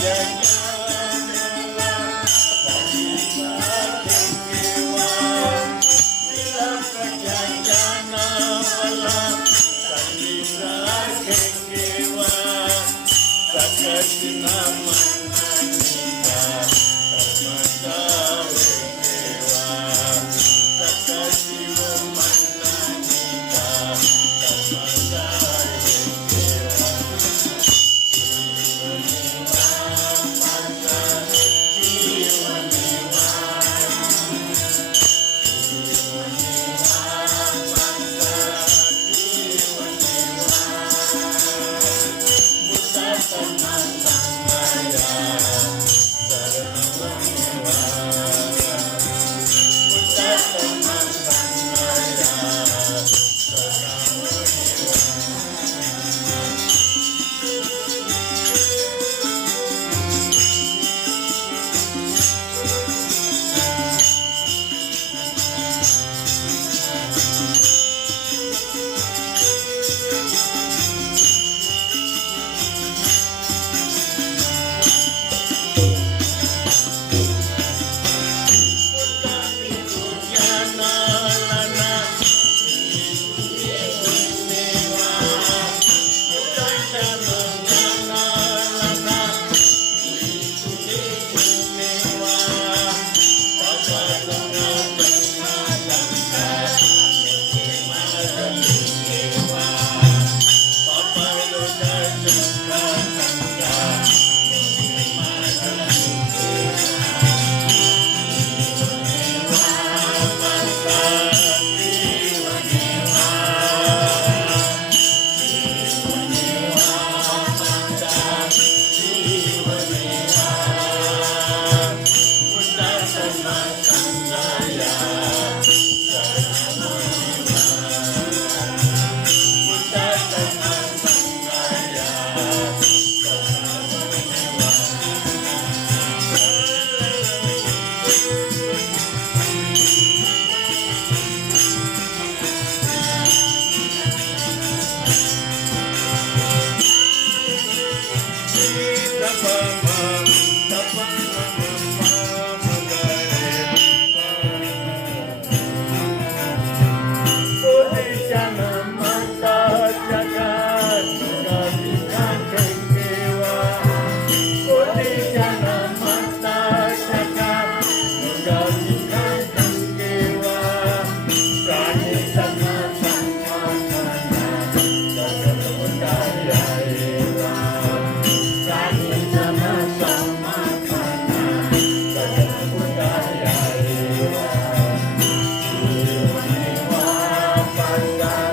Yeah. Ganga.